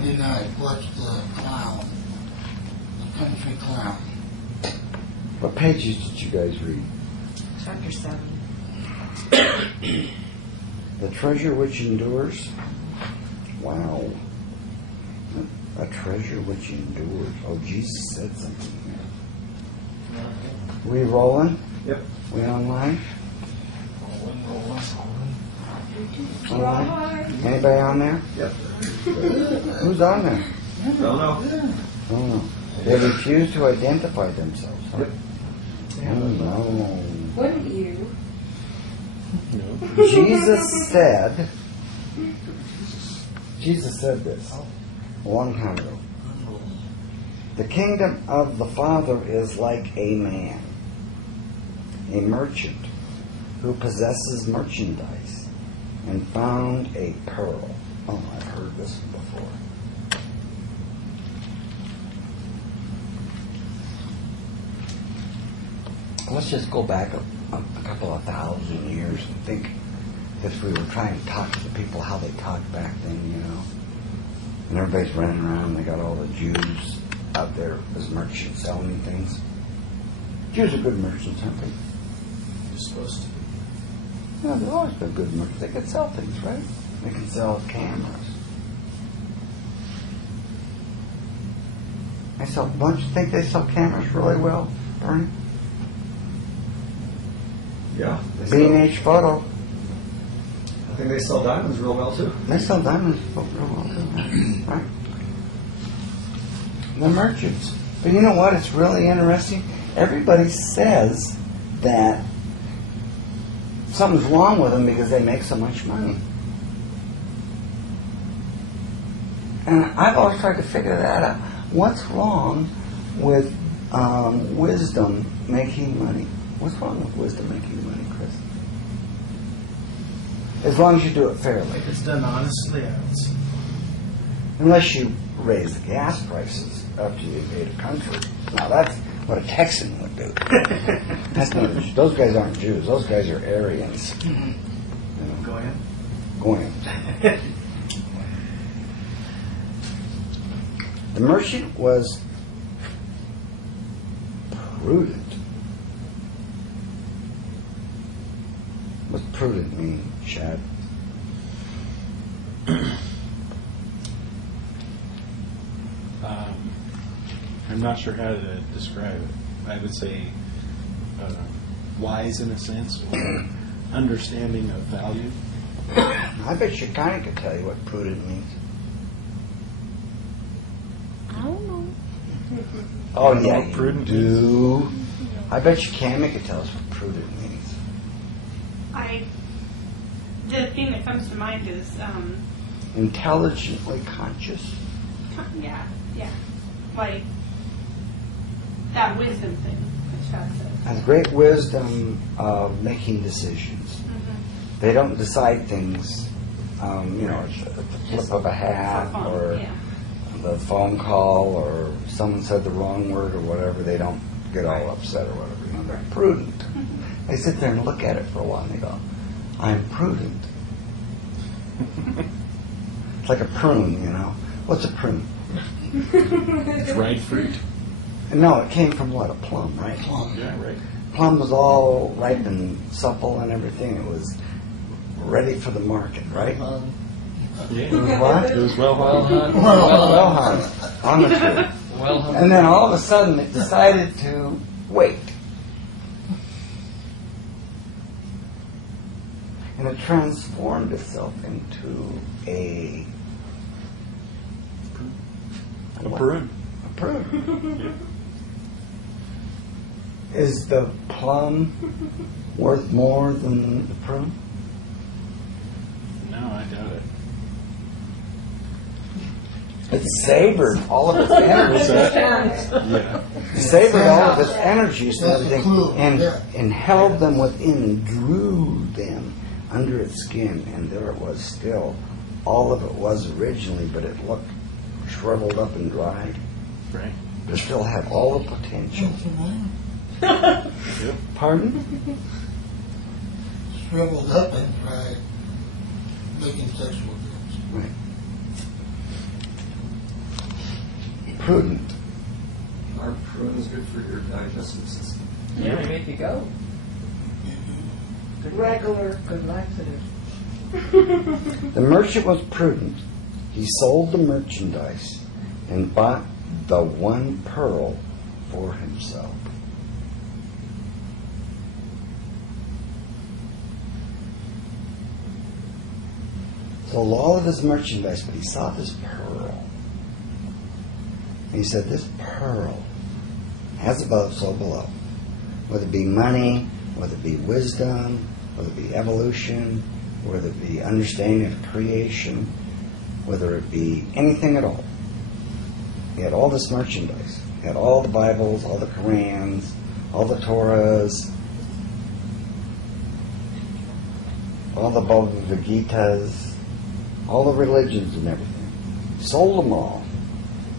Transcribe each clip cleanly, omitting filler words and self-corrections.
Monday night, watched the clown, the country clown. What pages did you guys read? Chapter 7. The treasure which endures. Wow. A treasure which endures. Oh, Jesus said something here. We rolling? Yep. We online? Online? Anybody on there? Yep. Who's on there? Don't know. Oh, no. They refuse to identify themselves. Huh? Yep. Oh, no. Wouldn't you? Jesus said this a long time ago. The kingdom of the Father is like a man, a merchant, who possesses merchandise and found a pearl. Oh, I've heard this before. Let's just go back a couple of thousand years and think if we were trying to talk to the people how they talked back then, you know. And everybody's running around, they got all the Jews out there as merchants selling things. Jews are good merchants, aren't they? You're supposed to be. Yeah, they've always been good merchants. They can sell things, right? They can sell cameras. Don't you think they sell cameras really well, Bernie? Yeah. B&H Photo. I think they sell diamonds real well too. They sell diamonds real well too, right? They're merchants. But you know what? It's really interesting. Everybody says that something's wrong with them because they make so much money. And I've always tried to figure that out. What's wrong with wisdom making money? What's wrong with wisdom making money, Chris? As long as you do it fairly. If it's done honestly, I don't see. Unless you raise the gas prices up to the invaded country. Now that's what a Texan would do. That's not, those guys aren't Jews. Those guys are Aryans. You know, Go ahead. going. The merchant was prudent. What's prudent mean, Chad? I'm not sure how to describe it. I would say wise in a sense, or understanding of value. I bet you kind of could tell you what prudent means. I don't know. Oh, yeah, you prudent do. I bet you Cammy could tell us what prudent means. The thing that comes to mind is, Intelligently conscious. yeah, like that wisdom thing, which Chad said. Has great wisdom of making decisions. Mm-hmm. They don't decide things, at the flip of a hat or the phone call or someone said the wrong word or whatever. They don't get all upset or whatever. You know, they're prudent. Mm-hmm. They sit there and look at it for a while and they go, I'm prudent. It's like a prune, you know. What's a prune? It's dried fruit. No, it came from what? A plum, right? Plum. Yeah, right. Plum was all ripe and supple and everything. It was ready for the market, right? Yeah. It was what? It was well hung. Well hung on the tree. Well hung. And then all of a sudden it decided to wait. And it transformed itself into a prune. A prune. Is the plum worth more than the prune? No, I doubt it. It savored all of its energy. Yeah. It savored all of its energies and That's the everything, clue, and yeah. and held them within and drew them under its skin, and there it was still. All of it was originally, but it looked shriveled up and dried. Right. It still had all the potential. What's the name? Pardon? Shriveled up and tried making sexual deals. Right. prudent. Our prune is good for your digestive system. Yeah, make you go. Regular good laxative. The merchant was prudent. He sold the merchandise and bought the one pearl for himself. Sold all of his merchandise, but he saw this pearl. And he said, this pearl has above, so below. Whether it be money, whether it be wisdom, whether it be evolution, whether it be understanding of creation, whether it be anything at all. He had all this merchandise. He had all the Bibles, all the Korans, all the Torahs, all the Bhagavad Gitas, all the religions and everything. He sold them all,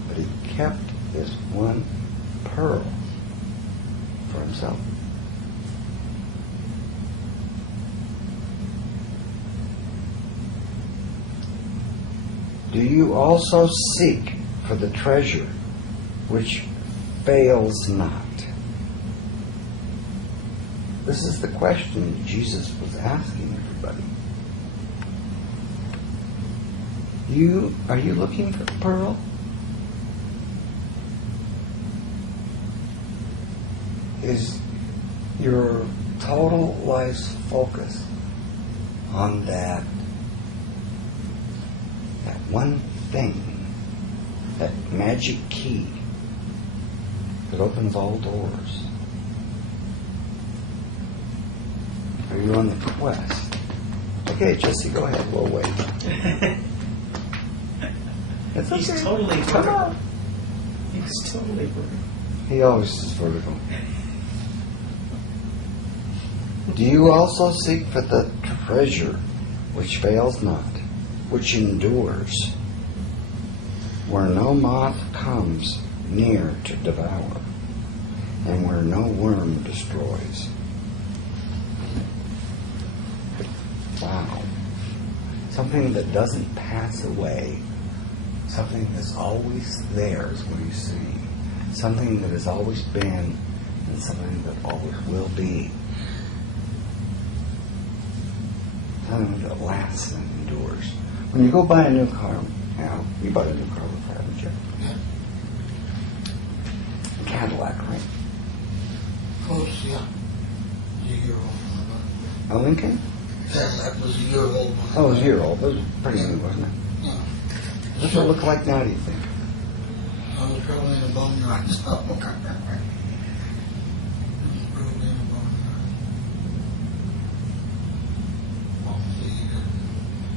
but he kept this one pearl for himself. Do you also seek for the treasure which fails not? This is the question Jesus was asking everybody. Are you looking for a pearl? Is your total life's focus on that one thing, that magic key that opens all doors? Are you on the quest? Okay, Jesse, go ahead. We'll wait. It's He's okay. totally Come vertical. on. He's totally vertical. He always is vertical. Do you also seek for the treasure which fails not, which endures, where no moth comes near to devour, and where no worm destroys? Wow. Something that doesn't pass away. Something that's always there is what you see. Something that has always been and something that always will be. Something that lasts and endures. When you go buy a new car, now, you bought a new car before, haven't you? A Cadillac, right? Close, yeah. It's a year old. A Lincoln? Cadillac was a year old. Oh, it was a year old. It was pretty new, wasn't it? Yeah. What's it look like now, do you think? I was probably in a boneyard, so. Probably in a boneyard.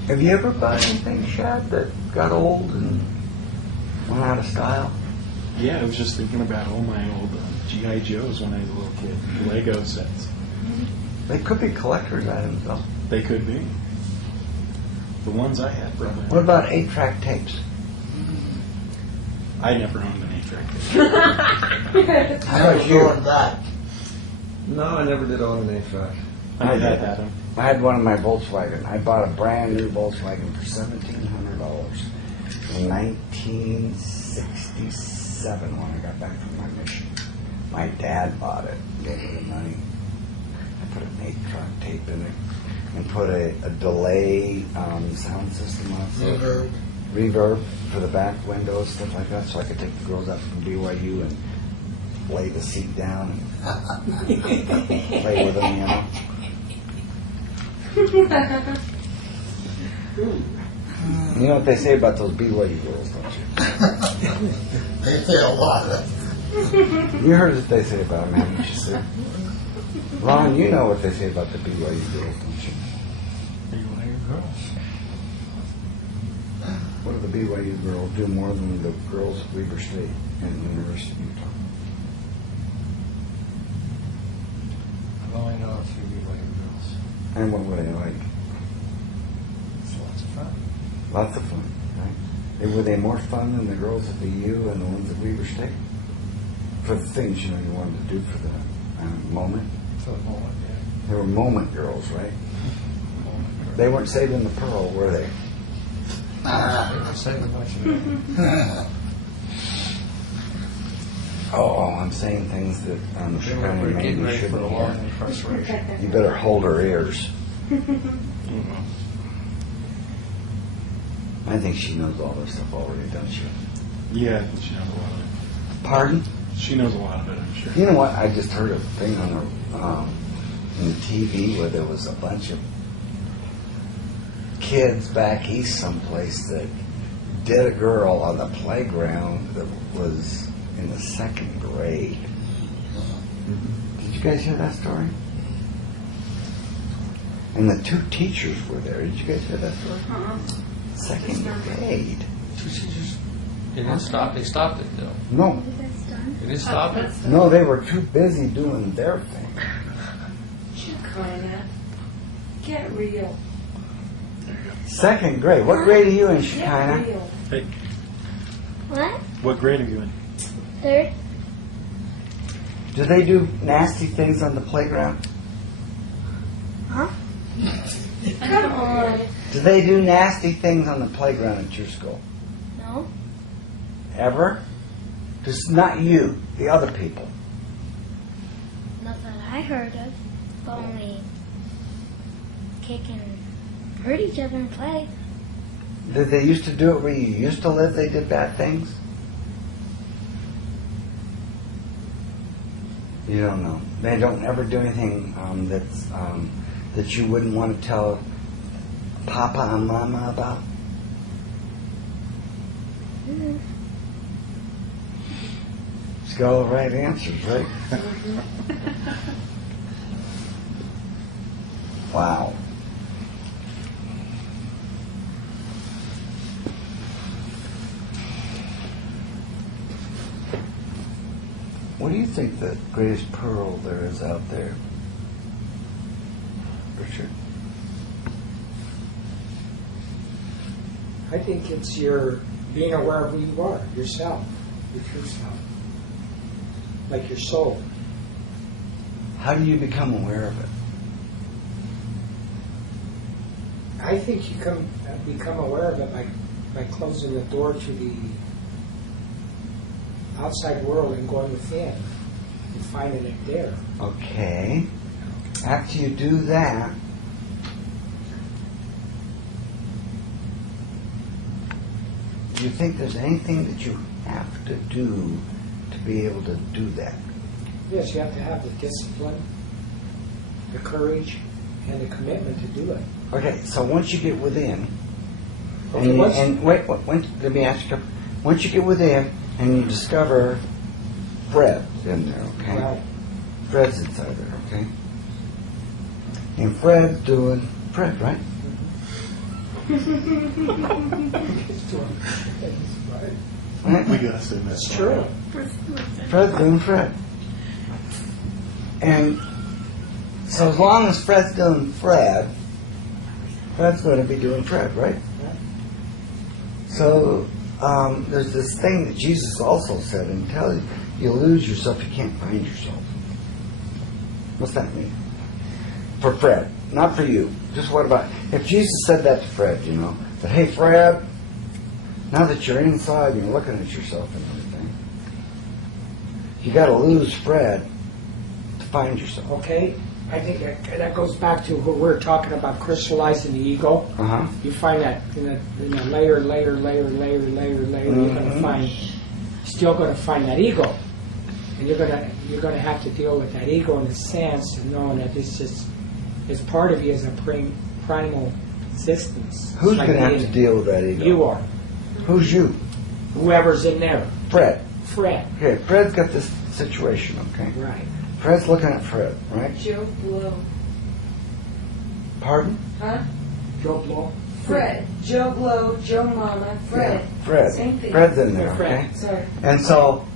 Have you ever bought anything, Shad, that got old and went out of style? Yeah, I was just thinking about all my old G.I. Joes when I was a little kid. Lego sets. They could be collector's items, though. They could be. The ones I had, probably. What about 8-track tapes? I never owned an 8-track tape. I was doing that. No, I never did own an 8-track. I I did. had them. I had one in my Volkswagen. I bought a brand new Volkswagen for $1,700 in 1967 when I got back from my mission. My dad bought it, gave me the money. I put an 8-track tape in it and put a delay sound system on it. Reverb for the back windows, stuff like that, so I could take the girls up from BYU and lay the seat down and play with them, you know. You know what they say about those BYU girls, don't you? They say a lot of You heard what they say about them, haven't you, sir? Ron, you know what they say about the BYU girls, don't you? What do the BYU girls do more than the girls at Weber State and the University of Utah? I've only known a few BYU girls. And what were they like? It's lots of fun. Lots of fun, right? Were they more fun than the girls at the U and the ones at Weber State? For the things, you know, you wanted to do for the moment? For the moment, yeah. They were moment girls, right? They weren't saving the pearl, were they? They were saving a bunch of money. Oh, I'm saying things that They were Corky getting maybe ready for the shouldn't long hear. incarceration. You better hold her ears. I think she knows all this stuff already, don't you? Yeah, I think she knows a lot of it. Pardon? She knows a lot of it, I'm sure. You know what? I just heard a thing on the in the TV where there was a bunch of kids back east someplace that did a girl on the playground that was in the 2nd grade. Did you guys hear that story? And the 2 teachers were there. Did you guys hear that story? 2nd grade. They didn't stop. They stopped it though. No, They didn't stop it. no, they were too busy doing their thing. Shekinah, get real. 2nd grade. What grade are you in, Get Shekinah? real. Hey, What? what grade are you in? 3rd? Do they do nasty things on the playground? Huh? Come on. Do they do nasty things on the playground at your school? No. Ever? Just not you, the other people. Not that I heard of. Only kick and hurt each other and play. Did they used to do it where you used to live? They did bad things? You don't know. They don't ever do anything that you wouldn't want to tell Papa and Mama about? Mm-hmm. She's got all the right answers, right? Wow. What do you think the greatest pearl there is out there, Richard? I think it's your being aware of who you are, yourself, your true self, like your soul. How do you become aware of it? I think you become aware of it by closing the door to the outside world and going within and finding it there. Okay. After you do that, do you think there's anything that you have to do to be able to do that? Yes, you have to have the discipline, the courage, and the commitment to do it. Okay, so once you get within, Okay, let me ask you, once you get within and you discover Fred in there, okay? Right. Fred's inside there, okay? And Fred's doing Fred, right? Right? We gotta say that. It's true. Fred's doing Fred. And so as long as Fred's doing Fred, Fred's going to be doing Fred, right? So there's this thing that Jesus also said, until you lose yourself, you can't find yourself. What's that mean? For Fred, not for you. Just what about, if Jesus said that to Fred, you know, that, hey, Fred, now that you're inside and you're looking at yourself and everything, you got to lose Fred to find yourself. Okay? I think that goes back to what we're talking about, crystallizing the ego. Uh-huh. You find that in a layer, you're going to still going to find that ego. And you're going to have to deal with that ego in the sense of knowing that it's part of you as a primal existence. Who's Like going to have being- to deal with that ego? You are. Who's you? Whoever's in there. Fred. Fred. Okay, Fred's got this situation, okay? Right. Fred's looking at Fred, right? Joe Blow. Pardon? Huh? Joe Blow. Fred. Joe Blow, Joe Mama, Fred. Yeah, Fred. Same thing. Fred's in there, Fred. okay? Sorry. And so,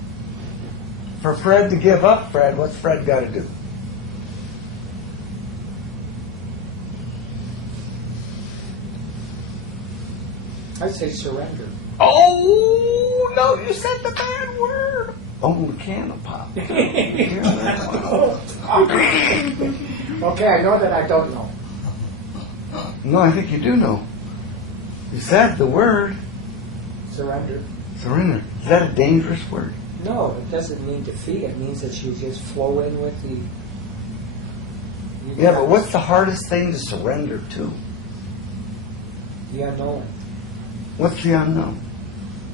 for Fred to give up Fred, what's Fred got to do? I say surrender. Oh, no, you said the bad word. Oh, the can of pop. Okay, I know that I don't know. No, I think you do know. You said the word Surrender. surrender. Is that a dangerous word? No, it doesn't mean defeat. It means that you just flow in with the. Yeah, but what's the hardest thing to surrender to? The unknown. What's the unknown?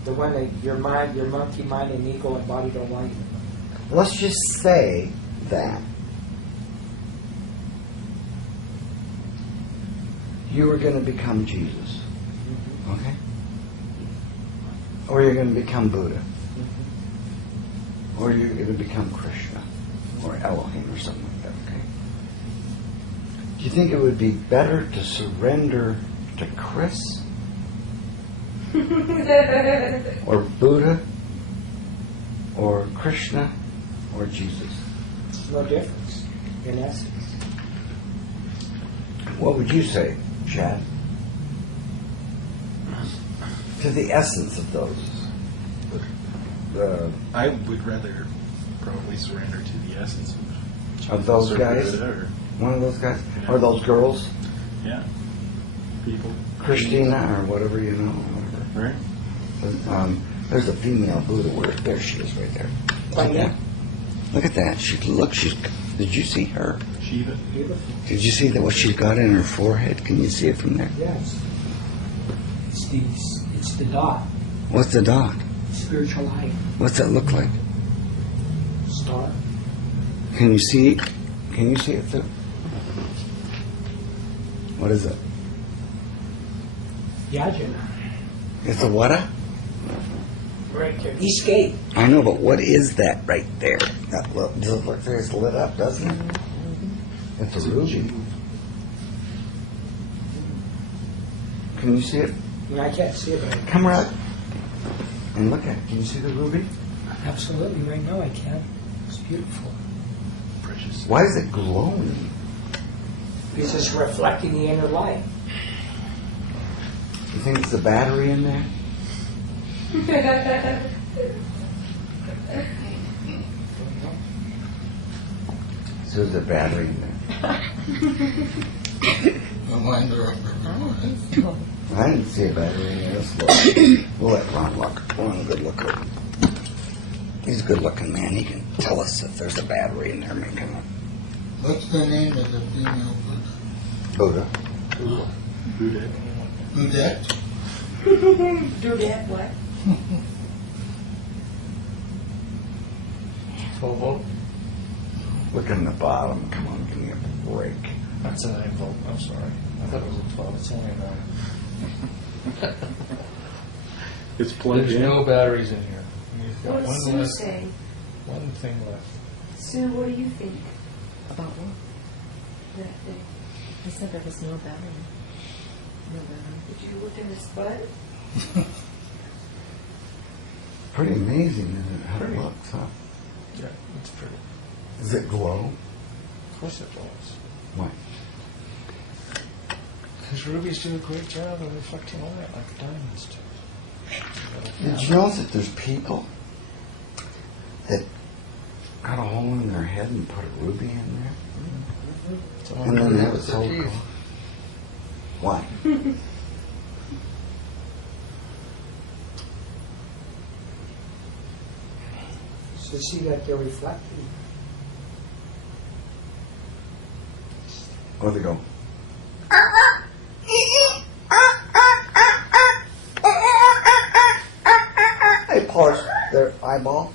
The one that your mind, your monkey mind and ego and body don't want you. Let's just say that you were going to become Jesus, okay? Or you're going to become Buddha. Or you're going to become Krishna or Elohim or something like that, okay? Do you think it would be better to surrender to Chris or Buddha or Krishna or Jesus? There's no difference in essence. What would you say, Chad? To the essence of those. I would rather probably surrender to the essence Of those or guys? Buddha or, One of those guys? Yeah. Or those girls? yeah, people. Christina or whatever, you know. Whatever. Right? There's a female Buddha. There she is right there. Like that? Look at that. She's. Did you see her? Shiva. Beautiful. Did you see that what she's got in her forehead? Can you see it from there? Yes. It's the dot. What's the dot? Spiritual light. What's that look like? Star. Can you see it? Can you see it too? What is it? Yajna. It's a what? Right there. East Gate. I know, but what is that right there? That does it look like it's lit up, doesn't it? It's a ruby. Can you see it? I can't see it, but Come right and look at it. Can you see the ruby? absolutely right now I can. It's beautiful. Precious. Why is it glowing? Because it's reflecting the inner light. You think it's a battery in there? So there's a battery in there. Reminder of everyone. I didn't see a battery in there. Let's look. We'll let Ron look. Ron, a good looker. He's a good looking man. He can tell us if there's a battery in there. Come on. What's the name of the female Buddha? Buddha. Buddha. Budette? Do that what? 12 volt? Look in the bottom. Come on, give me a break. That's a 9 volt. I'm sorry. I thought it was a 12. It's only a 9. It's plugged There's in. no batteries in here. You've got What does Sue one say? thing left. Sue, what do you think? About what? That thing? I said there was no battery. No battery. Did you look in his butt? Pretty amazing, isn't it? How it Pretty. looks, huh? Yeah, it's pretty. Does it glow? Of course it does. Why? Because rubies do a great job of reflecting light like diamonds do. Did you notice that there's people that got a hole in their head and put a ruby in there? And then have it so cool. Why? So see that they're reflecting. Or they go. They polish their eyeball.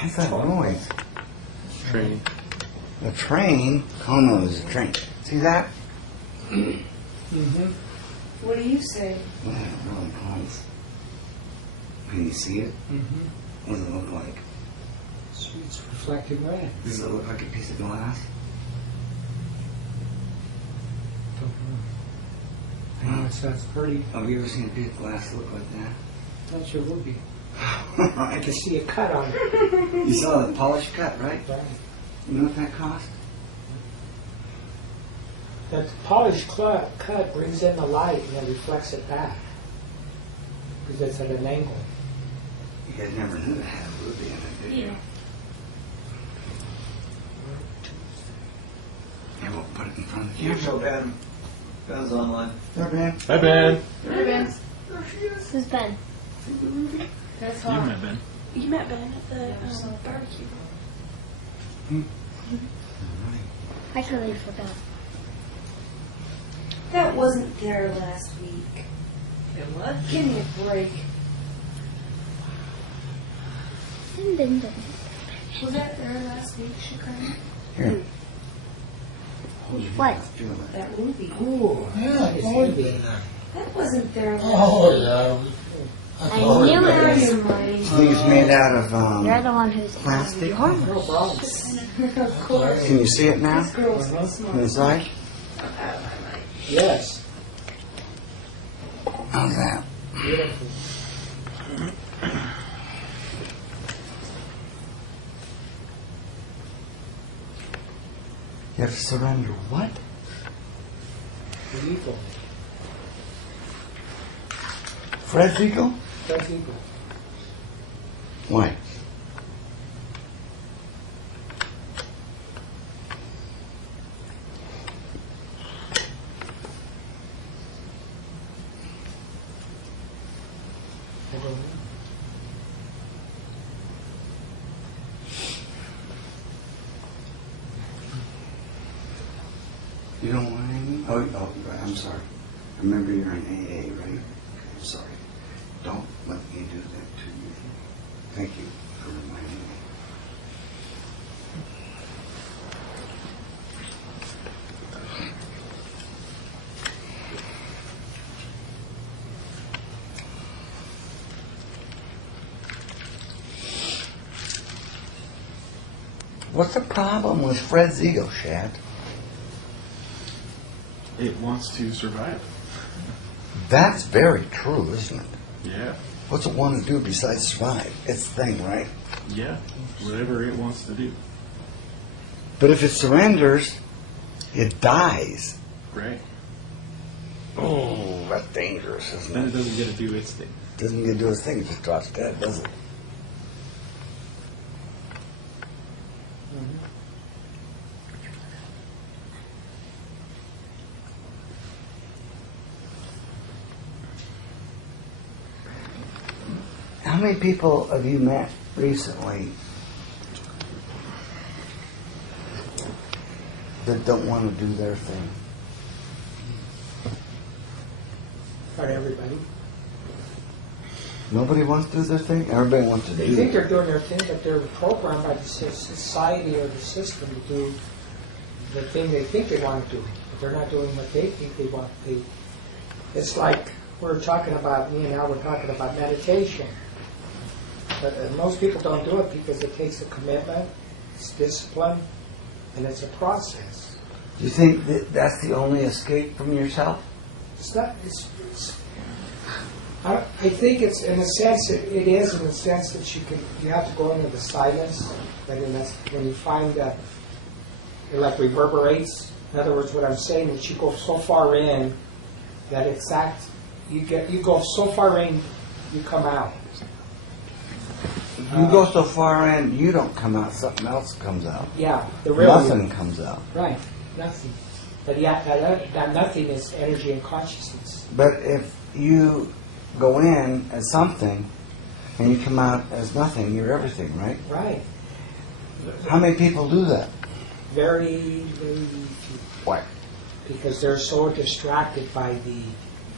What's that noise? Train. A train? Oh no, there's a train. See that? Mm-hmm. What do you say? Yeah, really close. Can you see it? Mm-hmm. What does it look like? It's reflecting red. Does it look like a piece of glass? That's pretty. Have you ever seen a piece of glass look like that? That's your ruby. I can see a cut on it. You saw the polish cut, right? Right. You know what that cost? That polished cut brings in the light and then reflects it back. Because it's at an angle. You guys never knew that had a ruby in it, did you? Yeah. Yeah, we'll put it in front of you. Here's so bad. Ben's online. There, Ben. Hi, Ben. Who's Ben? That's You all. met Ben. You met Ben at the barbecue. I totally forgot. That wasn't there last week. It was? Give me a break. Dun, dun, dun. Was that there last week, Shakira? Here. What? Feel it. That movie. Ooh, Yeah, it's always heavy. been there. That wasn't there last Oh, week. yeah. I knew it was. Your mind. Things made out of You're the one who's plastic. No Bronx. Of course. Can you see it now? This girl's so smart. Inside? Yes. How's that? Beautiful. You have to surrender what? The eagle. Fred's ego? That's eagle. Why? I don't know. You don't want any? Oh, I'm sorry. Remember you're in AA, right? I'm sorry. Don't let me do that to you. Thank you for reminding me. What's the problem with Fred's ego, Shad? It wants to survive. That's very true, isn't it? Yeah. What's it want to do besides survive? It's the thing, right? Yeah. Whatever it wants to do. But if it surrenders, it dies. Right. Oh, that's dangerous, isn't Then it it? doesn't get to do its thing. Doesn't get to do its thing, it just drops dead, does it? How many people have you met recently that don't want to do their thing? Not everybody. Nobody wants to do their thing? Everybody wants to They do think it. they're doing their thing, but they're programmed by the society or the system to do the thing they think they want to do. But they're not doing what they think they want. It's like we're talking about, me and Al were talking about meditation. But most people don't do it because it takes a commitment, it's discipline, and it's a process. Do you think that that's the only escape from yourself? It's not. I think it's in a sense. It is in the sense that you have to go into the silence. But when you find that it like reverberates. In other words, what I'm saying is you go so far in that you go so far in, you come out. You go so far in, you don't come out. Something else comes out. Yeah, the real Nothing comes out. Right, nothing. But yeah, that nothing is energy and consciousness. But if you go in as something and you come out as nothing, you're everything, right? Right. How many people do that? Very, very few. Why? Because they're so distracted by the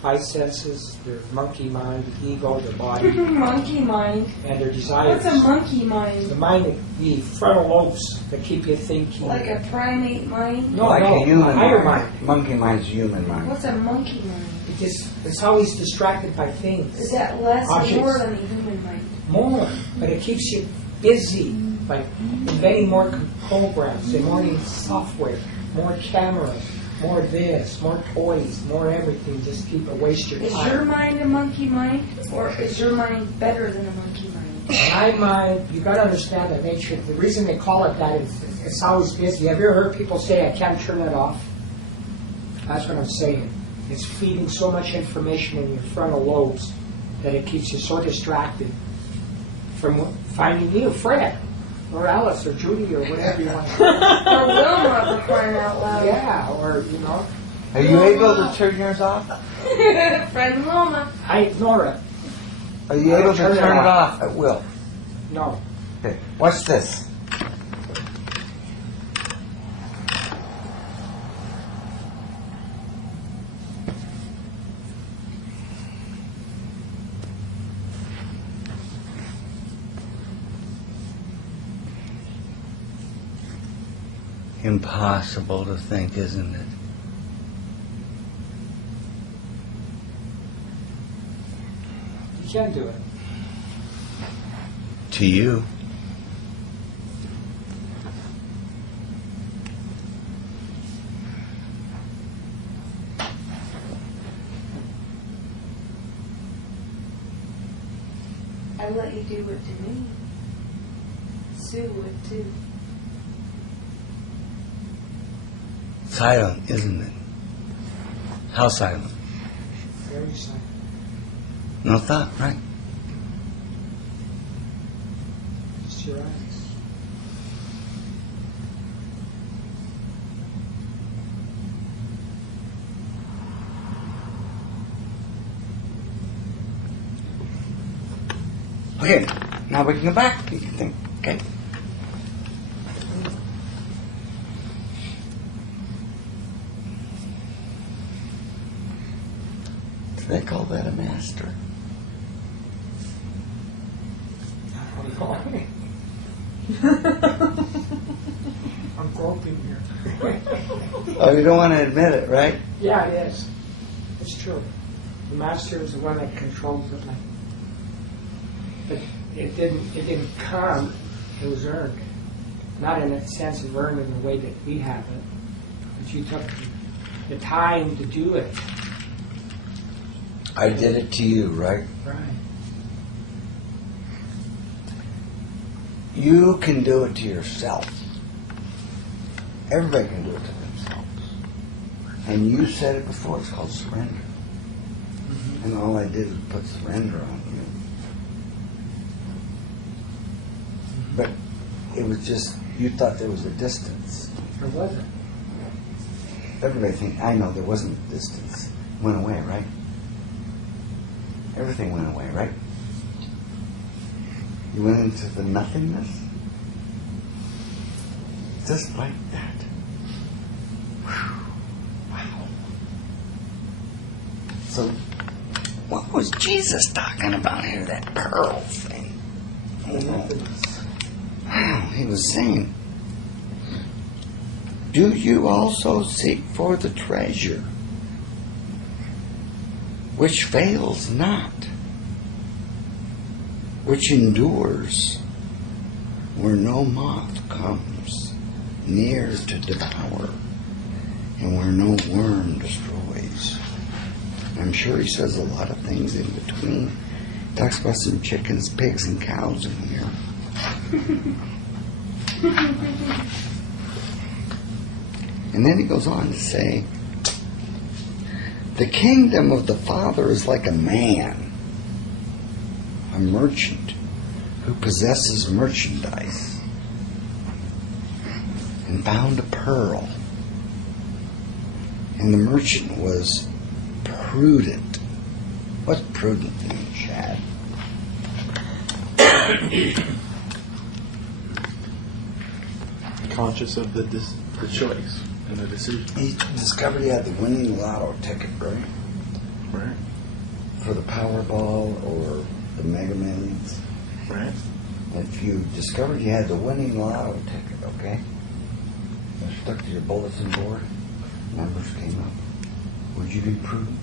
five senses, their monkey mind, the ego, their body, Monkey mind. and their desires. What's a monkey The mind? mind, the frontal lobes that keep you thinking. Like a primate mind? No, Like no, a human higher mind. mind. Monkey mind's human mind. What's a monkey mind? It's always distracted by things. Is that less or Objects. more than the human mind? More, but it keeps you busy by inventing more programs, and more software, more cameras, more this, more toys, more everything. Just keep it waste your Is time. your mind a monkey mind? Or is your mind better than a monkey mind? My mind, you got to understand the nature. The reason they call it that is it's always busy. Have you ever heard people say, "I can't turn it off"? That's what I'm saying. It's feeding so much information in your frontal lobes that it keeps you so distracted from finding you, Fred, or Alice, or Judy, or whatever you want to say. Or Wilma, for crying out loud. Yeah, or, Are you able to turn yours off? Friend Mama. I ignore it. Are you able to turn it off at will? No. Okay, watch this. Impossible to think, isn't it? You can't do it. To you. I let you do it to me. Sue would too. Silent, isn't it? How silent? Very silent. No thought, right? Just your eyes. Okay, now we can go back. You can think, okay? Do they call that a master? I'm groping here. Oh, you don't want to admit it, right? Yeah, it is. It's true. The master is the one that controls it. Like, but it didn't come. It was earned. Not in a sense of earned in the way that we have it. But you took the time to do it. I did it to you, right? Right. You can do it to yourself. Everybody can do it to themselves. And you said it before, it's called surrender. Mm-hmm. And all I did was put surrender on you. But it was just, you thought there was a distance. Or was it? Everybody think, I know there wasn't a distance. It went away, right? Everything went away, right? You went into the nothingness? Just like that. Whew. Wow. So, what was Jesus talking about here, that pearl thing? Wow, he was saying, do you also seek for the treasure, which fails not, which endures, where no moth comes near to devour, and where no worm destroys? I'm sure he says a lot of things in between. He talks about some chickens, pigs, and cows in here. And then he goes on to say, the kingdom of the Father is like a man, a merchant, who possesses merchandise and found a pearl. And the merchant was prudent. What's prudent mean, Chad? Conscious of the choice and the decision. He discovered he had the winning lotto ticket, right? Right. For the Powerball or the Mega Millions. Right. If you discovered you had the winning lotto ticket, okay? You stuck to your bulletin board, numbers came up. Would you be prudent?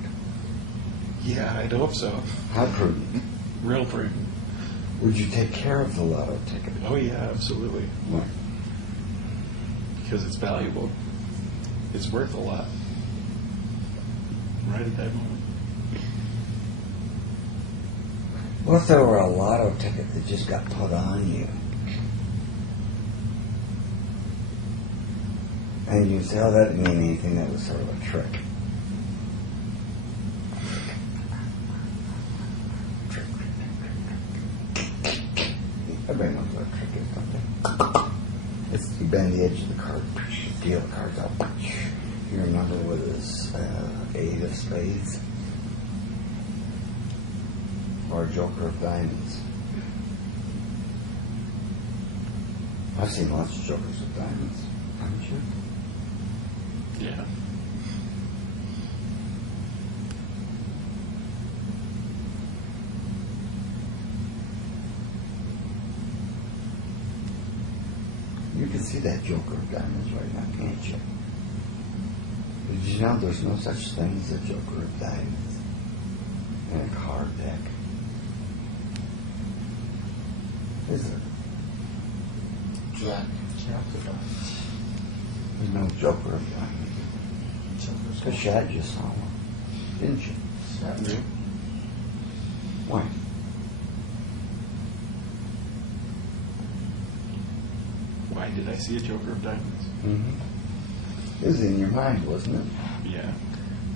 Yeah, I'd hope so. How prudent? Real prudent. Would you take care of the lotto ticket? Oh yeah, absolutely. Why? Because it's valuable. It's worth a lot. Right at that moment. What if there were a lotto ticket that just got put on you? And you'd say, oh, that didn't mean anything, that was sort of a trick. Everybody knows what a trick is, don't they? It's, you bend the edge of the card, you deal the cards out, You remember with his 8 of spades? Or Joker of diamonds? I've seen lots of Jokers of diamonds, haven't you? Yeah. You can see that Joker of diamonds right now, can't you? Did you know there's no such thing as a Joker of diamonds in a card deck? Is there? Jack. There's no Joker of diamonds. Because Shad just saw one, didn't you? Yeah. Why? Why did I see a Joker of diamonds? Mm-hmm. It was in your mind, wasn't it? Yeah.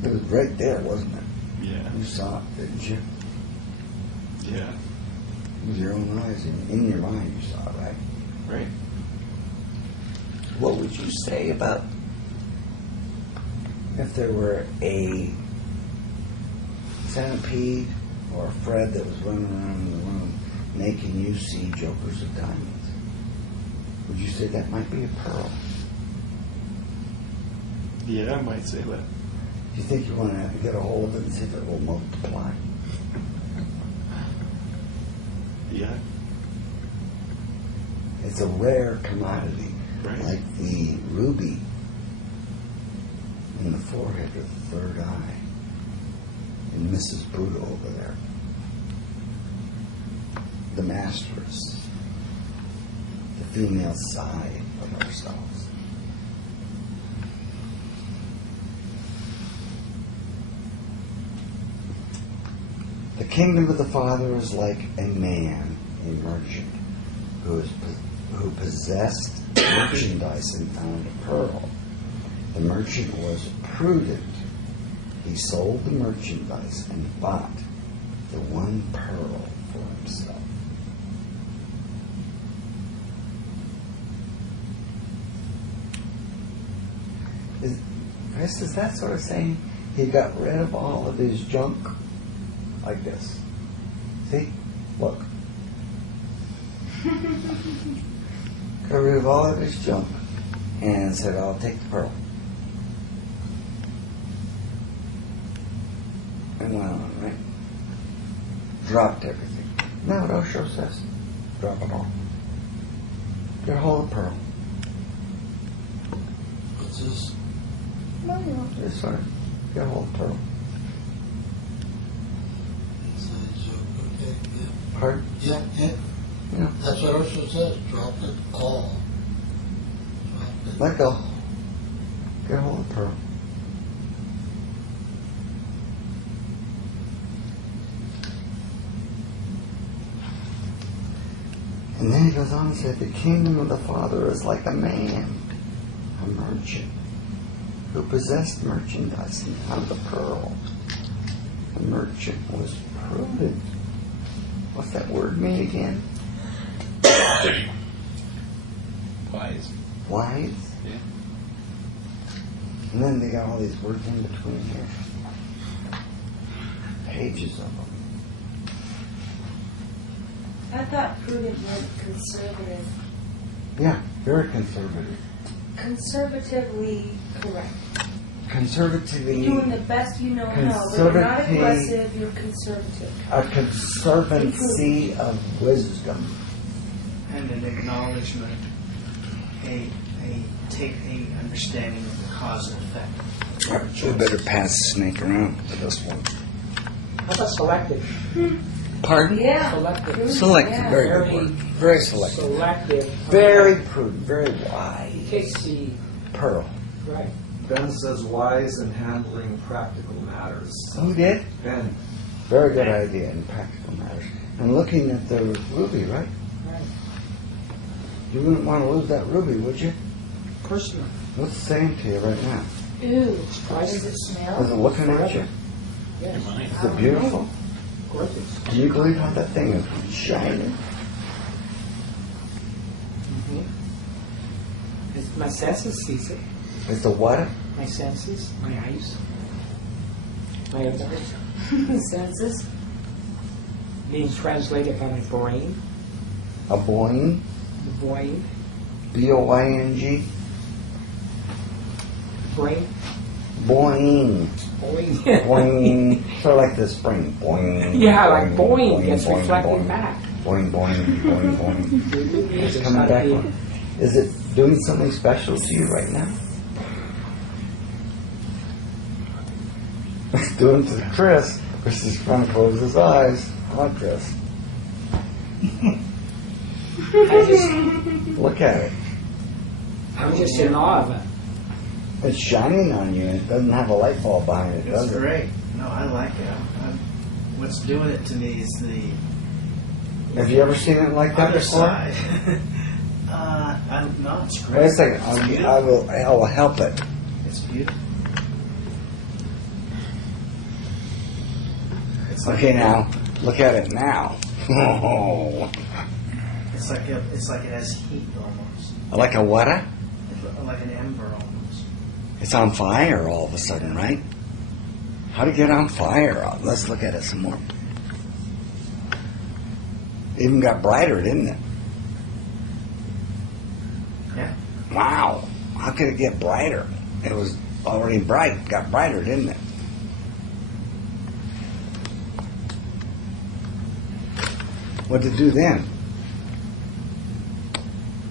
It was right there, wasn't it? Yeah. You saw it, didn't you? Yeah. With your own eyes, in your mind you saw it, right? Right. What would you say about if there were a centipede or a Fred that was running around in the room making you see Jokers of diamonds? Would you say that might be a pearl? Yeah, I might say that. Do you think you want to get a hold of it and see if it will multiply? Yeah. It's a rare commodity, Right. like the ruby in the forehead or the third eye in Mrs. Buddha over there. The masteress, the female side of ourselves. The kingdom of the Father is like a man, a merchant, who possessed merchandise and found a pearl. The merchant was prudent. He sold the merchandise and bought the one pearl for himself. Chris, is that sort of saying he got rid of all of his junk like this? See? Look. Got rid of all of his junk and said, I'll take the pearl. And went on, right? Dropped everything. Now what Osho says, drop it all. Get a hold of the pearl. What's this? No, this one. Get a hold of the pearl. Inside joke. Okay. Yeah. Pardon? Yeah. Yeah. Yeah. That's what Osho says. Drop it all. Drop it. Let go. Get a hold of the pearl. And then he goes on and said, the kingdom of the Father is like a man, a merchant, who possessed merchandise and found the pearl. The merchant was prudent. What's that word mean again? Wise. Wise? Yeah. And then they got all these words in between here. Pages of them. I thought prudent meant conservative. Yeah, very conservative. Conservatively correct. Conservatively. Doing the best you know how. But you're not Conservative- aggressive, you're conservative. A conservancy of wisdom. And an acknowledgement, take a understanding of the cause and effect. We better pass the snake around for this one. How about selective? Pardon? Yeah. Selective. Selective, Yeah. very good word. Very selective. Selective. Very prudent, very wise. Takes the Pearl. right. Ben says wise in handling practical matters. Who did? Ben. Very good idea in practical matters. And looking at the ruby, right? Right. You wouldn't want to lose that ruby, would you? Of course not. What's it saying to you right now? Ooh. It's Does priceless. it Is smell? it looking at you? Yes. Is it beautiful? Of course it's. Can you believe how that thing is shining? My senses sees it. It's a what? My senses, my eyes, my ability. Senses? Being translated by my brain. A boing? The brain. B-O-I-N-G? Brain. Boing. Boing. Boing. Sort of like the spring. Boing. Yeah, like boing gets reflected boing. back. Boing, boing, boing, boing. It's coming back. Is it doing something special to you right now? It's doing to Chris. Chris is trying to close his eyes. Come on, Chris. Look at it. I'm just in awe of it. It's shining on you. It doesn't have a light bulb behind it, It's does it? great. No, I like it. What's doing it to me is the Have you ever seen it like that other before? side. No, it's great. Wait a second. It's I beautiful. will help it. It's beautiful. It's Okay, now look at it now. Oh, It's like it has heat almost, like a what? like an ember almost. It's on fire all of a sudden, right? How to get on fire? Let's look at it some more. It even got brighter, didn't it? Yeah. Wow. How could it get brighter? It was already bright. Got brighter, didn't it? What did it do then?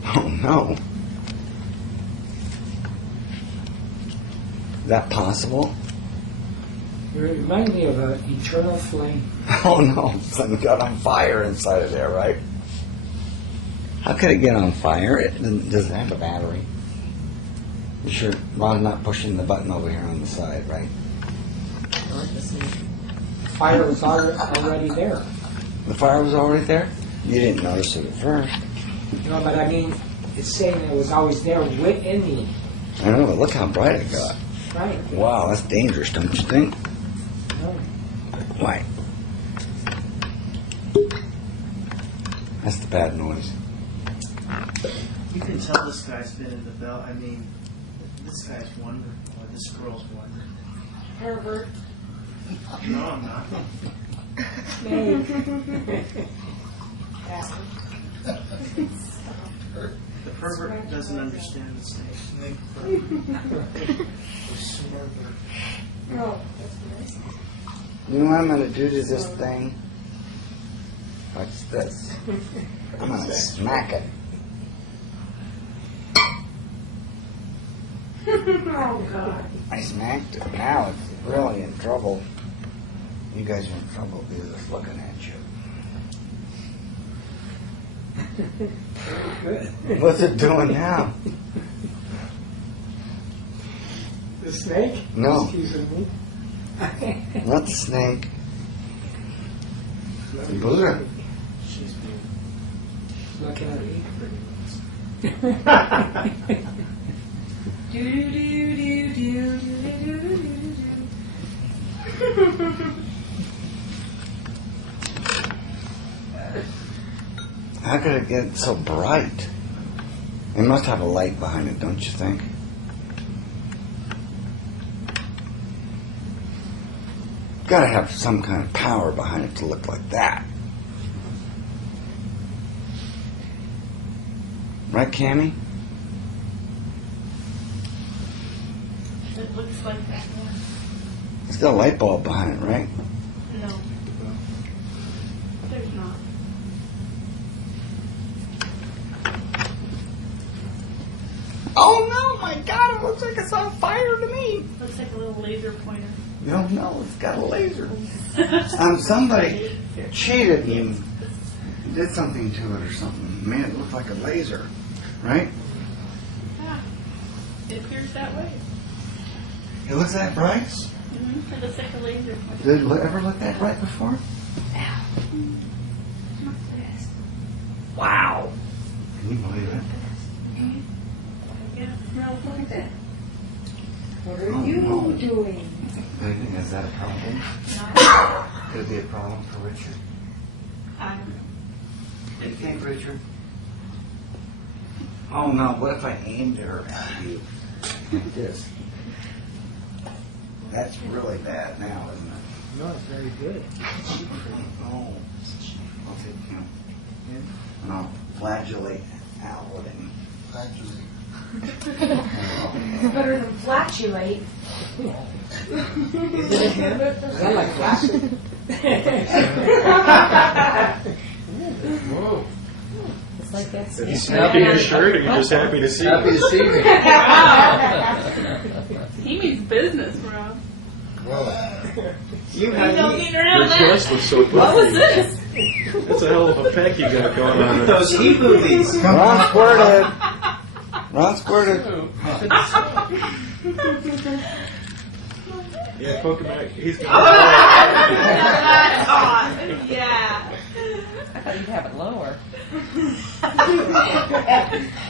Oh no. Is that possible? You remind me of an eternal flame. Oh no, something got on fire inside of there, right? How could it get on fire? It doesn't have a battery. You sure Ron's not pushing the button over here on the side, right? Fire was already there. The fire was already there? You didn't notice it at first. No, but I mean, it's saying it was always there within me. I know, but look how bright it got. Right. Wow, that's dangerous, don't you think? No. Why? That's the bad noise. You can tell this guy's been in the bell. I mean, this guy's wonderful. Or this girl's wonderful. Herbert. No, I'm not. The pervert doesn't understand the snake. No, that's nice. You know what I'm going to do to this thing? Watch this. I'm going to smack it. Oh, God. I smacked it. Now it's really in trouble. You guys are in trouble because it's looking at you. What's it doing now? The snake? No. Excuse me. Not the snake. The Buddha. She's beautiful. Looking at me. Do do do do do do do do. How could it get so bright? It must have a light behind it, don't you think? Gotta have some kind of power behind it to look like that. Right, Cammie? It looks like that one. It's got a light bulb behind it, right? No. There's not. Oh no, my God, it looks like it's on fire to me. Looks like a little laser pointer. No, it's got a laser. Somebody cheated and did something to it or something. Made it look like a laser, right? Yeah. It appears that way. It looks that bright? Mm-hmm. It looks like a laser pointer. Did it ever look that bright before? Not fast. Wow. Can you believe it? Yeah. No, look at that. What are Oh, you no. doing? Is that a problem? No. Could it be a problem for Richard? Do you think, Richard? Oh no, what if I aimed her at you? Like this. That's really bad now, isn't it? No, it's very good. Oh, I'll take him. And I'll flagellate Al with him. Actually, It's better than flatulate. Is that like flaccid? Whoa. It's like that's Are you snapping your shirt, or are you just happy to see Happy me? to see me. He means business, Rob. You Don't have get Your around that. dress looks so good. What was this? That's a hell of a peck you got going on. Those he movies. Ron squirted. Ron squirted. Yeah, poke him out. He's That's hot. Yeah. I thought you'd have it lower.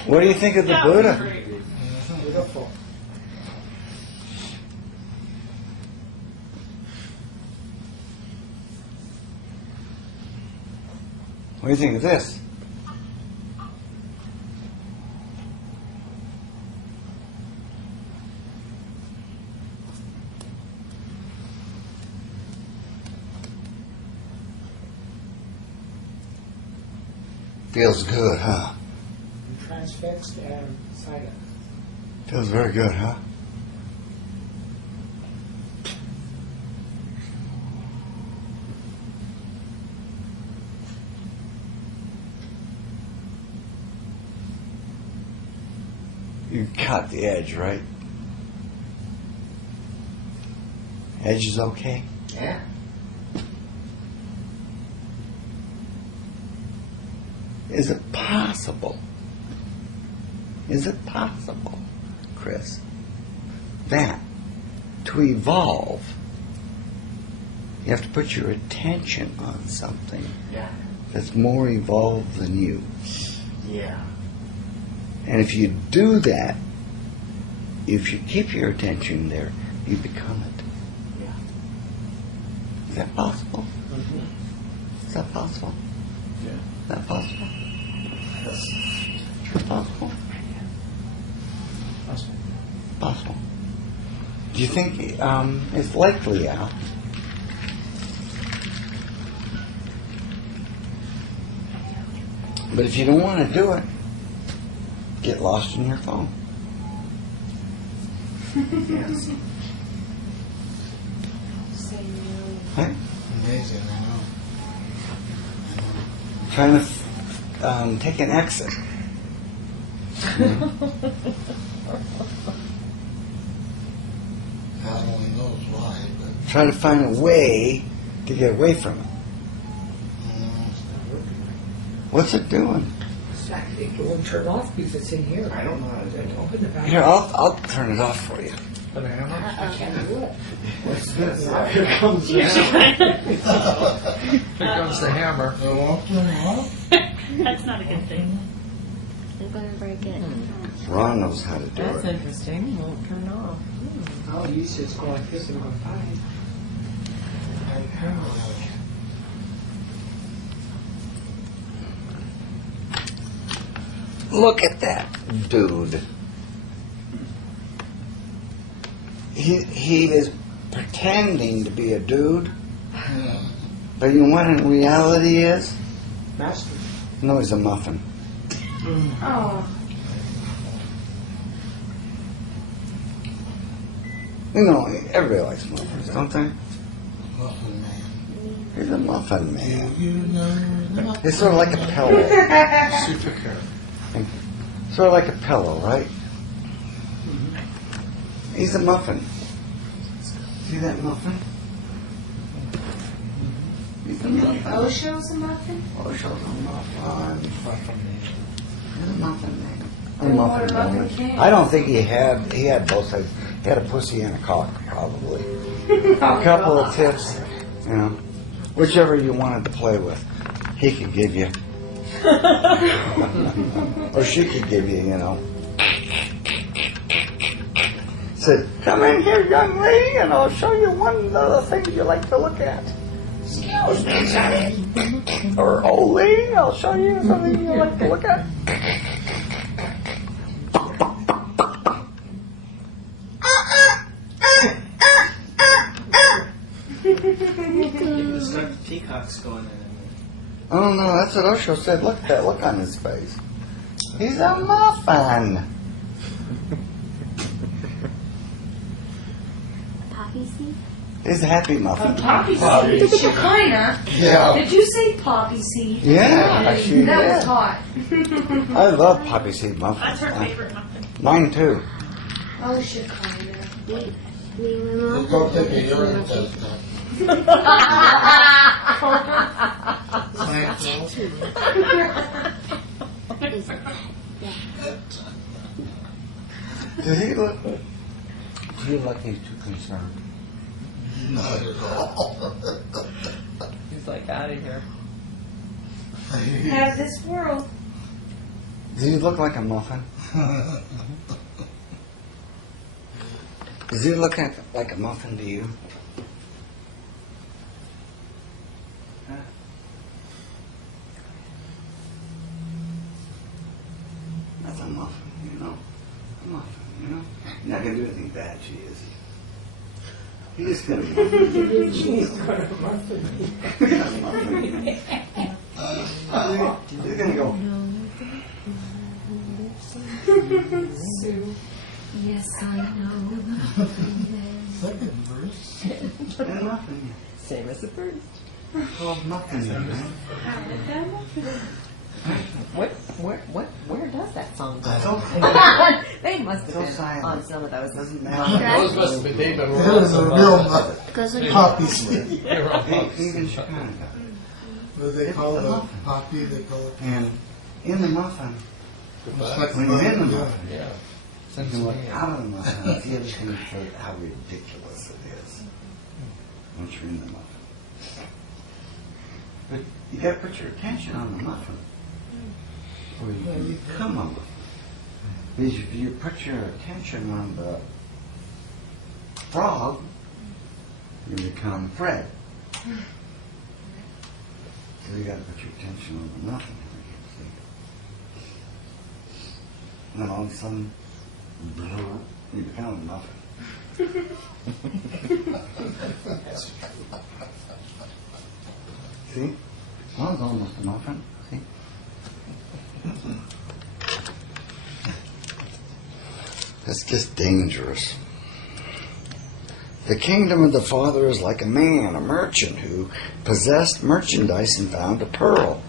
What do you think of the Buddha? beautiful. What do you think of this? Feels good, huh? Transfixed and silent. Feels very good, huh? You cut the edge, right? Edge is okay? Yeah. Is it possible? Is it possible, Chris, that to evolve, you have to put your attention on something Yeah. that's more evolved than you? Yeah. And if you do that, if you keep your attention there, you become it. Yeah. Is that possible? Is that possible? Yeah. Is that possible? Is that possible? Possible. Do you think it's likely, Al? But if you don't want to do it, get lost in your phone. Yes. Say no. Right? amazing, I know. Trying to take an exit. God only knows why, but Try to find a way to get away from it. What's it doing? It won't turn off because it's in here. I don't know how to do it. Open the back. Here, I'll turn it off for you. But I don't know. I can't do it. What's this? Here comes the Here comes the hammer. it won't turn off. That's not a good thing. I'm going to break it. Ron knows how to do That's it. interesting. Won't turn off. Oh, you just go like this and go by. Look at that dude. He is pretending to be a dude, Yeah. but you know what in reality is? Master. No, he's a muffin. Oh, You know, everybody likes muffins, don't they? Muffin man. He's a muffin man. You know the muffin. It's sort of like a pillow. Suffocating. Sort of like a pillow, right? He's a muffin. See that muffin? He's a muffin. Osho's a muffin? Oh, shows a muffin. He's a muffin man. A Then what muffin about man. the king? I don't think he had both sides. He had a pussy and a cock, probably. A couple of tits, you know, whichever you wanted to play with, he could give you. Or she could give you, you know. Said, come in here, young lady, and I'll show you one of the things you like to look at. Excuse me, sonny. Or old lady, I'll show you something you like to look at. You start the peacocks going in. Oh no, that's what Osho said. Look at that look on his face. He's a muffin. Poppy seed? He's a happy muffin. Poppy seed. Shekinah. Yeah. Did you say poppy seed? Yeah, she That was did. hot. I love poppy seed muffins. That's her favorite muffin. Mine too. Oh, Shekinah. Let's go take a urine test now. Does he look? Do you look he's too concerned? Not at all. He's like, out of here. Have this world. Does he look like a muffin? Does he look like a muffin to you? Huh? That's a muffin, you know. A muffin, you know. You're not gonna do anything bad to you, is he? He just gonna muffin. She's gonna muffin me. He's gonna go. Sue. Yes, I know. Second verse. And muffin. Same as the first. Oh, muffin. How did that muffin? Where does that song go? I don't They must have So been silent. on some of those. Doesn't matter. Those must have been David That is a real muffin. Goes like Poppy seed. They were all pups. Even Chicago. What do they call the poppy? They call it. And in the muffin, It's like when you're in the muffin, Yeah. you can look out of the muffin and see everything for how ridiculous it is. Once you're in the muffin. But you got to put your attention on the muffin. Or you can become a muffin. Because if you put your attention on the frog, you become Fred. So you got to put your attention on the muffin. And then all of a sudden, you become a muffin. See? One's almost a muffin. See? That's just dangerous. The kingdom of the Father is like a man, a merchant, who possessed merchandise and found a pearl.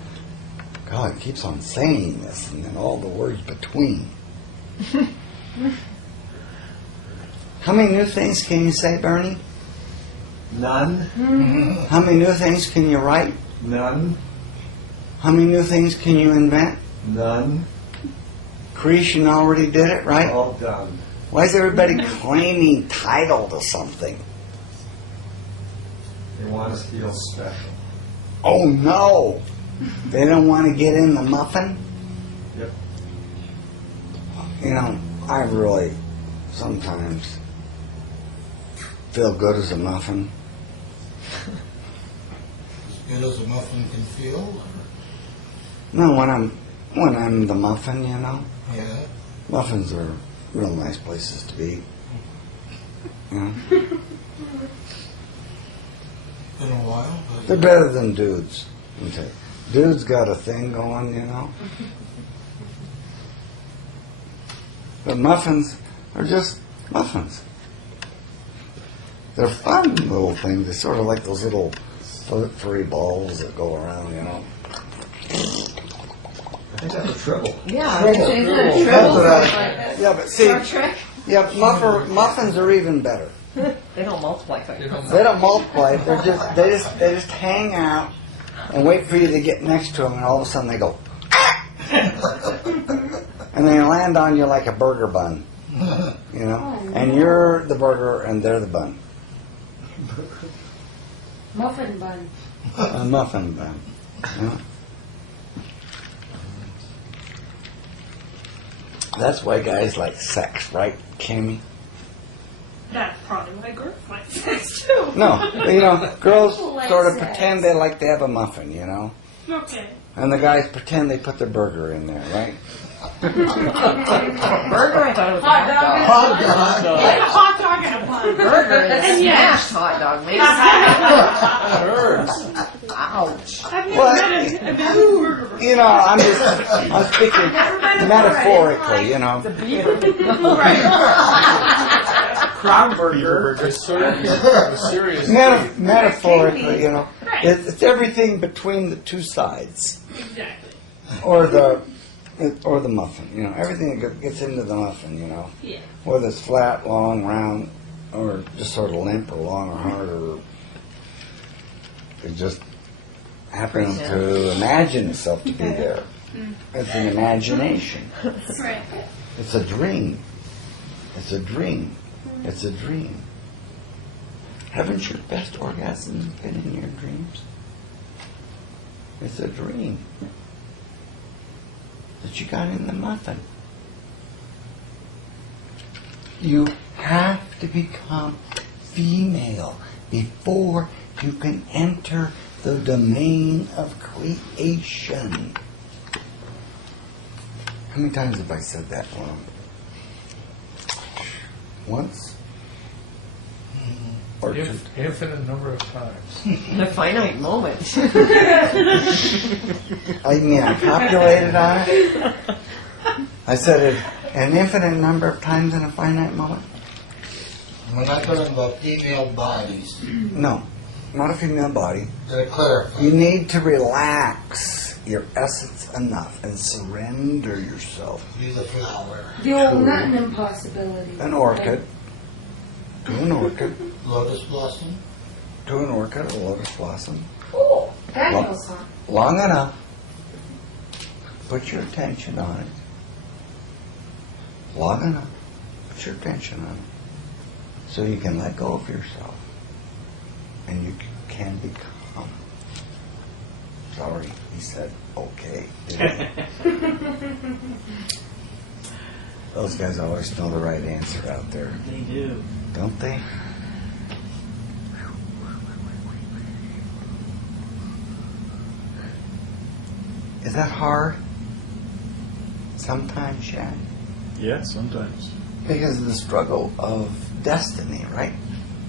God keeps on saying this, and then all the words between. How many new things can you say, Bernie? None. How many new things can you write? None. How many new things can you invent? None. Creation already did it, right? All done. Why is everybody claiming title to something? They want us to feel special. Oh no! They don't want to get in the muffin? Yep. You know, I really sometimes feel good as a muffin. As good as a muffin can feel. Or, No, when I'm the muffin, you know. yeah. Muffins are real nice places to be. You know? Been a while, but They're better than dudes. Okay. Dudes got a thing going, you know. But muffins are just muffins. They're fun little things. They're sort of like those little furry balls that go around, you know. I think that's a treble. Yeah, Triple. isn't it a That's triple? what Like yeah, but see, Star Trek? yeah, muffins are even better. They don't multiply quick. They don't multiply. They just hang out and wait for you to get next to them, and all of a sudden they go, and they land on you like a burger bun, you know. And you're the burger, and they're the bun. Muffin bun. A muffin bun. You know? That's why guys like sex, right, Cammy? That's probably why girls like sex too. No, you know, girls Like sort of sex. pretend they like to have a muffin, you know. Okay. And the guys pretend they put their burger in there, right? Burger, I thought it was a Hot hot dog. dog. Hot dog. Hot dog talking about. Burger is And yeah. smashed hot dog mix. That hurts. Ouch. I've never Well, been in a burger before. You know, I'm speaking metaphorically, you know. Crown burger. It's sort of a serious. Metaphorically, you know. It's everything between the two sides. Exactly. Or the muffin, you know. Everything that gets into the muffin, you know. Yeah. Whether it's flat, long, round, or just sort of limp or long or hard, or it just happens to imagine itself to be there. It's an imagination. Right. It's a dream. It's a dream. It's a dream. Haven't your best orgasms been in your dreams? It's a dream that you got in the muffin. You have to become female before you can enter the domain of creation. How many times have I said that wrong? Once? Or two? Infinite number of times. A finite moment. I mean, I populated on it. I said it an infinite number of times in a finite moment. We're not talking about female bodies. No, not a female body. To clarify. You need to relax your essence enough and surrender yourself. Be the flower. The old not an impossibility. An orchid. To an orchid. Lotus blossom. To an orchid, a lotus blossom. Oh, that goes on. Long enough. Put your attention on it. Long enough. Put your attention on it. So you can let go of yourself. And you can become. Sorry, he said okay. Those guys always know the right answer out there. They do. Don't they? Is that hard? Sometimes, Shad? Yeah, sometimes. Because of the struggle of destiny, right?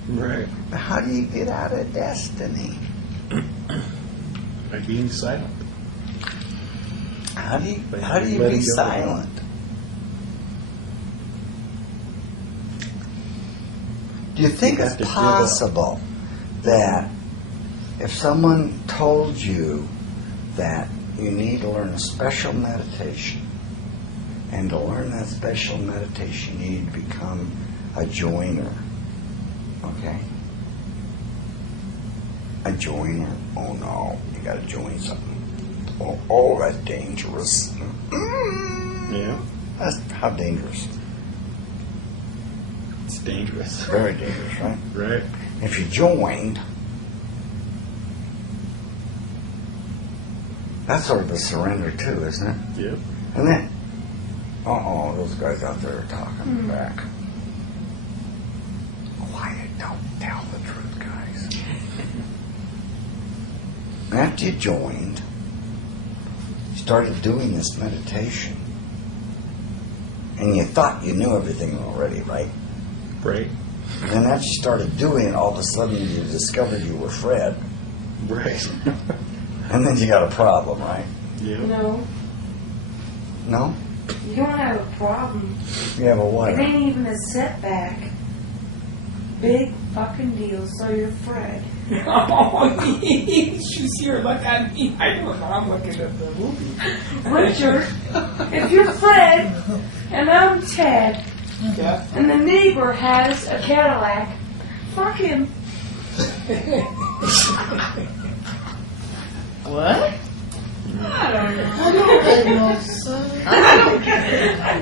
Right. How do you get out of destiny? By being silent. How do you Letting be go. silent? Do you think You it's have to give up. possible that if someone told you that you need to learn a special meditation, and to learn that special meditation you need to become a joiner, okay? A joiner? Oh no, you gotta join something. Oh, that's dangerous. Yeah. That's how dangerous. It's dangerous. Very dangerous, right? Right. If you joined, that's sort of a surrender too, isn't it? Yep. And then, those guys out there are talking back. Quiet, don't tell the truth, guys. After you joined, you started doing this meditation, and you thought you knew everything already, right? Right. And then after you started doing it, all of a sudden you discovered you were Fred, Right. and then you got a problem, right? Yep. No, No? you don't have a problem. You have a what? It ain't even a setback. Big fucking deal, so you're Fred. Oh, you see her look at me. I don't know. I'm looking at the movie. Richard, if you're Fred and I'm Ted, Yeah. and the neighbor has a Cadillac, fuck him. What? I don't know. I don't make no sense.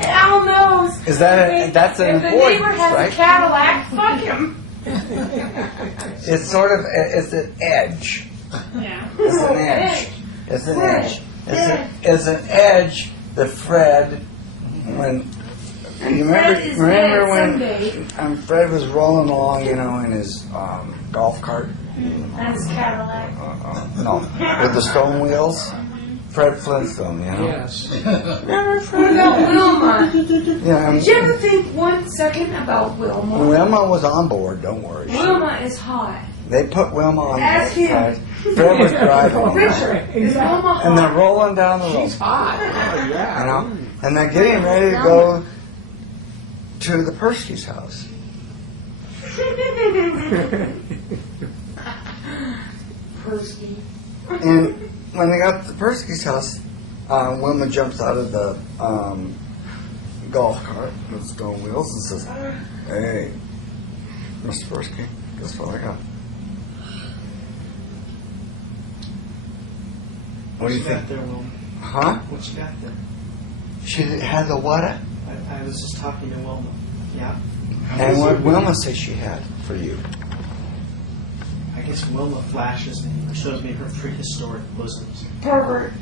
Al knows. Is that that's an If the neighbor avoidance, has a right? Cadillac, fuck him. It's sort of it's an edge. Yeah. It's an edge. It's an edge. It's an edge that Fred, when you Fred is remember dead when someday. Fred was rolling along, in his golf cart. That's Cadillac. No, with the stone wheels. Fred Flintstone, you know? Yes. What about Wilma? Yeah, Did you ever think one second about Wilma? Wilma was on board, don't worry. Wilma is hot. They put Wilma on Ask the him. side. Fred was driving. Richard, is Wilma hot? And they're rolling down the road. She's hot. Oh, yeah. You know? And they're getting ready to go to the Persky's house. Persky. And when they got to the Persky's house, Wilma jumps out of the golf cart with stone wheels and says, "Hey, Mr. Persky, guess what I got?" What do you got think? there, Will? Huh? What you got there? She had the what? I was just talking to Wilma. Yeah. And what did Wilma say she had for you? I guess Wilma flashes me, shows me her prehistoric bosoms. Pervert.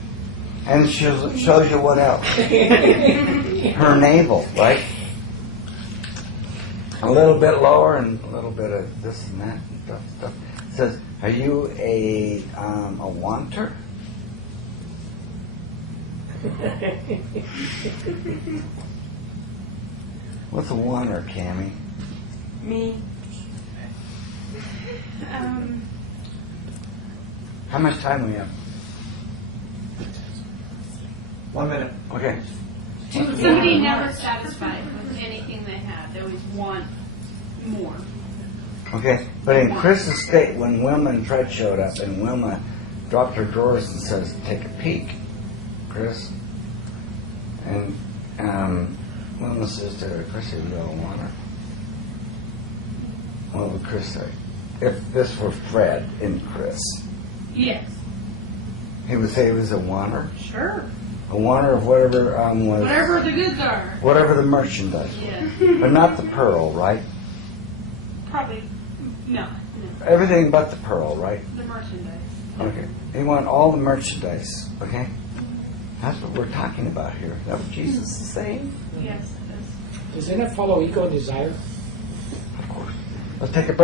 And she shows you what else? Her navel, right? A little bit lower and a little bit of this and that and stuff. It says, "Are you a wanter?" What's a wanter, Cammie? Me. How much time we have? 1 minute. Okay. Somebody never satisfied with anything they had. They always want more. Okay. But in Chris's state, when Wilma and Fred showed up, and Wilma dropped her drawers and says, "Take a peek, Chris." And Wilma says to Chris, "You don't want her." What would Chris say? If this were Fred and Chris, Yes. he would say he was a wanter. Sure. A wanter of whatever was... Whatever the goods are. Whatever the merchandise. Yes. But not the pearl, right? Probably. No. Everything but the pearl, right? The merchandise. Okay. He wanted all the merchandise, okay? That's what we're talking about here. Is that what Jesus is saying? Yes, it is. Doesn't it follow ego and desire? Of course. Let's take a break.